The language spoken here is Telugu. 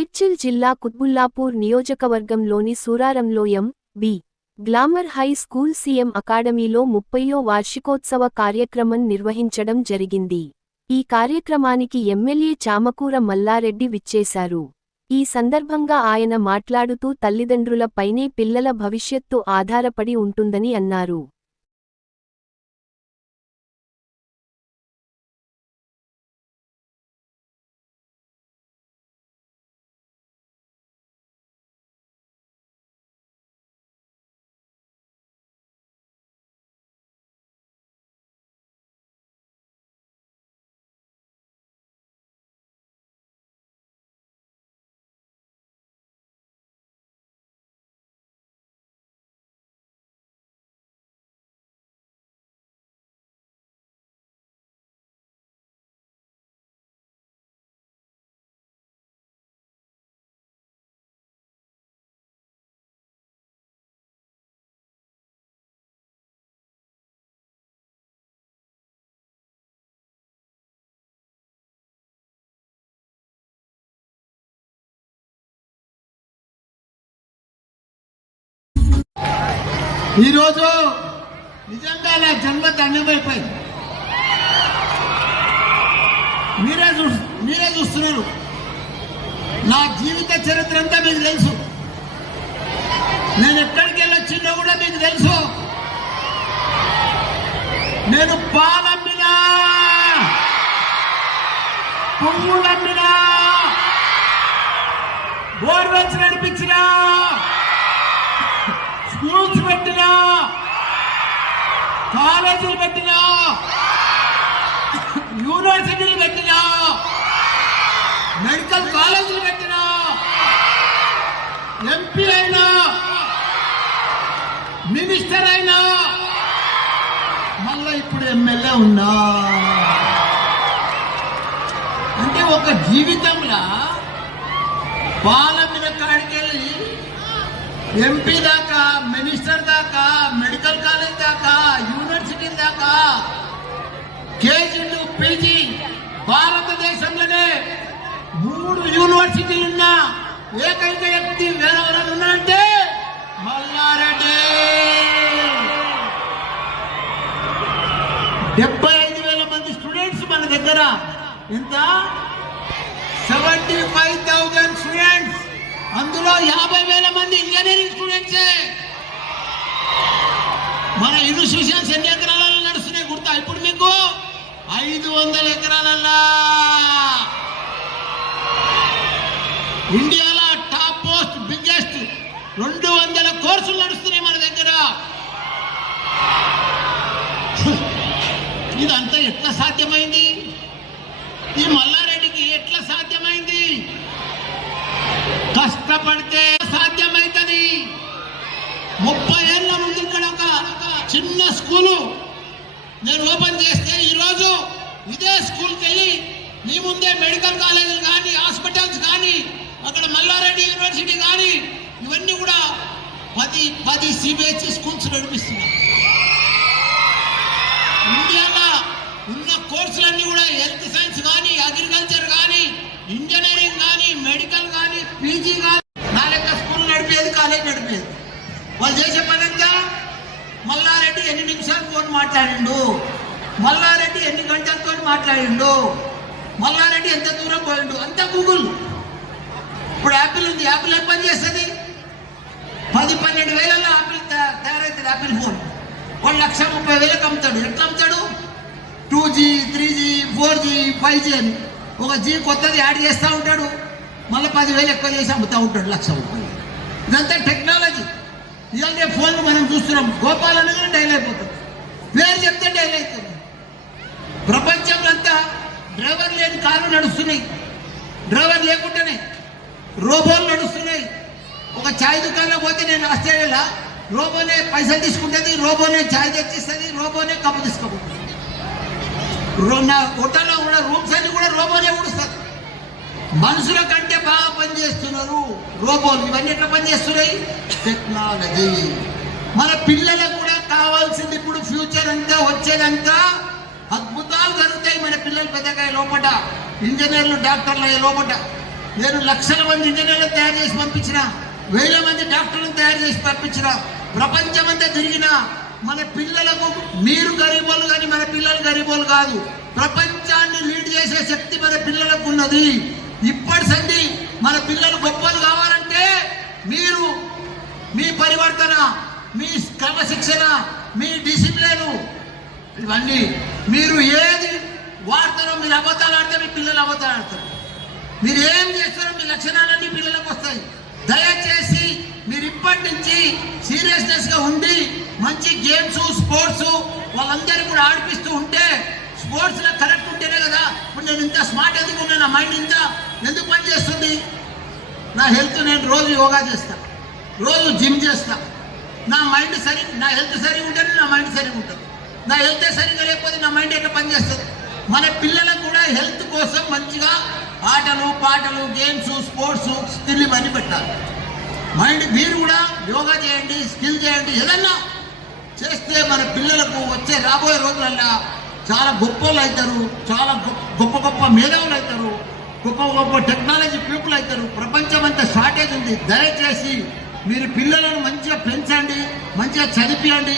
మేడ్చల్ జిల్లా కుత్బుల్లాపూర్ నియోజకవర్గంలోని సూరారంలో M. B. Glamour high school CM అకాడమీలో ముప్పయో వార్షికోత్సవ కార్యక్రమం నిర్వహించడం జరిగింది. ఈ కార్యక్రమానికి ఎమ్మెల్యే చామకూర మల్లారెడ్డి విచ్చేశారు. ఈ సందర్భంగా ఆయన మాట్లాడుతూ తల్లిదండ్రులపైనే పిల్లల భవిష్యత్తు ఆధారపడి ఉంటుందని అన్నారు. ఈరోజు నిజంగా నా జన్మ ధన్యమైపోయింది మీరే చూ మీరే చూస్తున్నారు. నా జీవిత చరిత్ర అంతా మీకు తెలుసు. నేను ఎక్కడికి వెళ్ళొచ్చిందో కూడా మీకు తెలుసు. నేను పాలమ్మినా. పువ్వులమ్మినా బోర్వెల్స్ నడిపించినా. స్కూల్స్ పెట్టినా? కాలేజీలు పెట్టినా? యూనివర్సిటీలు పెట్టినా? మెడికల్ కాలేజీలు పెట్టినా? ఎంపీ అయినా? మినిస్టర్ అయినా? మళ్ళా ఇప్పుడు ఎమ్మెల్యే ఉన్నా? అంటే ఒక జీవితంలో పాలమిన ఎంపీ దాకా మినిస్టర్ దాకా మెడికల్ కాలేజ్ దాకా యూనివర్సిటీ దాకా కేజీలు పీజీ భారతదేశంలోనే మూడు యూనివర్సిటీలు ఉన్న ఏకైక వ్యక్తి వేరెవరైనా ఉన్నారంటే మల్లారెడ్డి. డెబ్బై ఐదు వేల మంది స్టూడెంట్స్ మన దగ్గర. ఎంత? Seventy five thousand students. అందులో యాభై వేల మంది ఇంజనీరింగ్ స్టూడెంట్సే. మన ఇన్స్టిట్యూషన్స్ ఎన్ని ఎకరాలలో నడుస్తున్నాయి గుర్తా? ఇప్పుడు మీకు ఐదు వందల ఎకరాలల్లా. ఇండియాలో టాప్ మోస్ట్ బిగ్గెస్ట్ రెండు వందల కోర్సులు నడుస్తున్నాయి మన దగ్గర. ఇదంతా ఎట్లా సాధ్యమైంది ఈ మల్లారెడ్డికి ఎట్లా సాధ్యమైంది కష్టపడితే సాధ్యమవుతుంది ముప్పై ఏళ్ళ ముందు ఇక్కడ ఒక ఒక చిన్న స్కూలు నేను ఓపెన్ చేస్తే ఈరోజు ఇదే స్కూల్కి వెళ్ళి మీ ముందే మెడికల్ కాలేజీలు కానీ హాస్పిటల్స్ కానీ అక్కడ మల్లారెడ్డి యూనివర్సిటీ కానీ ఇవన్నీ కూడా పది పది సిబిఎస్ఈ స్కూల్స్ నడిపిస్తున్నాయి. ఇండియాలో ఉన్న కోర్సులన్నీ కూడా హెల్త్ సైన్స్ కానీ అగ్రికల్చర్ కానీ ఇంజనీరింగ్ కానీ మెడికల్ కానీ పీజీ కానీ నా లెక్క స్కూల్ నడిపేది కాలేజ్ నడిపేది. వాళ్ళు చేసే పని అంతా మల్లారెడ్డి ఎన్ని నిమిషాలు ఫోన్ మాట్లాడిండు? మల్లారెడ్డి ఎన్ని గంటలతో మాట్లాడిండు? మల్లారెడ్డి ఎంత దూరం పోయిండు? అంతా గూగుల్. ఇప్పుడు యాపిల్ ఉంది. యాపిల్ ఏం పని చేస్తుంది? పది పన్నెండు వేలలో యాపిల్ తయా- తయారవుతుంది యాపిల్ ఫోన్. వాడు లక్ష ముప్పై వేలకు అమ్ముతాడు. ఎట్లా అమ్ముతాడు? Two G three G four G five G అని. ఒక జీ కొత్తది యాడ్ చేస్తూ ఉంటాడు. మళ్ళీ పదివేలు ఎక్కువ చేసి అమ్ముతూ ఉంటాడు లక్ష ముప్పై ఇదంతా టెక్నాలజీ. ఇదంటే ఫోన్లు మనం చూస్తున్నాం. గోపాలను డైల్ అయిపోతుంది పేరు చెప్తే డైల్ అవుతుంది. ప్రపంచంలో అంతా డ్రైవర్ లేని కార్లు నడుస్తున్నాయి. డ్రైవర్ లేకుండానే రోబోలు నడుస్తున్నాయి. ఒక ఛాయ్ దుకాణంలో పోతే నేను ఆస్ట్రేలియాలో రోబోనే పైసలు తీసుకుంటుంది రోబోనే ఛాయ్ తెచ్చిస్తుంది రోబోనే కప్పు తీసుకుపోతుంది నా హోటల్లో కూడా రూమ్స్ అన్ని కూడా రోబోనే ఊడుస్తుంది మనుషుల కంటే బాగా పనిచేస్తున్నారు రోబోలు. ఇవన్నీ ఎట్లా పనిచేస్తున్నాయి టెక్నాలజీ మన పిల్లలకు కూడా కావాల్సింది ఇప్పుడు ఫ్యూచర్ అంతా వచ్చేదంతా అద్భుతాలు జరుగుతాయి పిల్లలు పెద్దగా లోపట ఇంజనీర్లు డాక్టర్లు అయ్యే లోపట నేను లక్షల మంది ఇంజనీర్లను తయారు చేసి పంపించిన వేల మంది డాక్టర్లను తయారు చేసి పంపించిన ప్రపంచమంతా తిరిగిన మన పిల్లలకు మీరు గరీబోలు కానీ మన పిల్లలు గరీబోలు కాదు ప్రపంచాన్ని లీడ్ చేసే శక్తి మన పిల్లలకు ఉన్నది. ఇప్పటి సంధి మన పిల్లలు గొప్పలు కావాలంటే మీరు మీ పరివర్తన మీ క్రమశిక్షణ మీ డిసిప్లిన్ ఇవన్నీ మీరు ఏది వాడతారో మీరు అబద్ధాలు ఆడితే మీ పిల్లలు అబద్ధాలు ఆడతారు. మీరు ఏం చేస్తారో మీ లక్షణాలన్నీ పిల్లలకు వస్తాయి. దయచేసి మీరు ఇప్పటి నుంచి సీరియస్నెస్గా ఉండి మంచి గేమ్స్ స్పోర్ట్స్ వాళ్ళందరూ కూడా ఆడిపిస్తూ ఉంటే స్పోర్ట్స్లో కరెక్ట్ ఉంటేనే కదా ఇప్పుడు నేను ఇంత స్మార్ట్ ఎందుకు నా మైండ్ ఇంత ఎందుకు పని చేస్తుంది? నా హెల్త్ నేను రోజు యోగా చేస్తా. రోజు జిమ్ చేస్తా. నా మైండ్ సరి నా హెల్త్ సరిగా ఉంటేనే నా మైండ్ సరిగా ఉంటుంది. నా హెల్త్ సరిగా లేకపోతే నా మైండ్ ఎట్లా పనిచేస్తుంది? మన పిల్లలకు కూడా హెల్త్ కోసం మంచిగా ఆటలు పాటలు గేమ్స్ స్పోర్ట్స్ స్కిల్ ఇవన్నీ పెట్టాలి. మైండ్ మీరు కూడా యోగా చేయండి స్కిల్ చేయండి ఏదన్నా చేస్తే మన పిల్లలకు వచ్చే రాబోయే రోజులల్లో చాలా గొప్పలు అవుతారు చాలా గొప్ప గొప్ప గొప్ప మేధావులు అవుతారు గొప్ప గొప్ప టెక్నాలజీ పీపుల్ అవుతారు. ప్రపంచం అంతా షార్టేజ్ ఉంది. దయచేసి మీరు పిల్లలను మంచిగా పెంచండి మంచిగా చదివించండి